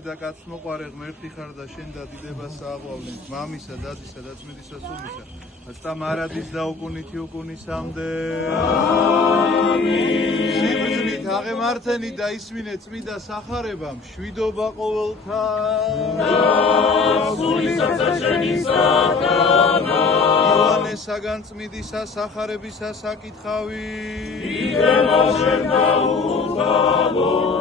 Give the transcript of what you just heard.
და კაც მოყარე ღმერთი ხარ და შენ დადიდებას აღვავლენ მამისა დადისა და ძმისისა სულისა და მარადის და უკუნითი უკუნისამდე ამინ სიბრძნით აღემართენი და ისმინე წმინდა სახარება მშვიდობა ყოველთა და სულისა შენი საგანა იოანესაგან წმინდისა სახარებისა საკითხავი იდემა შენ და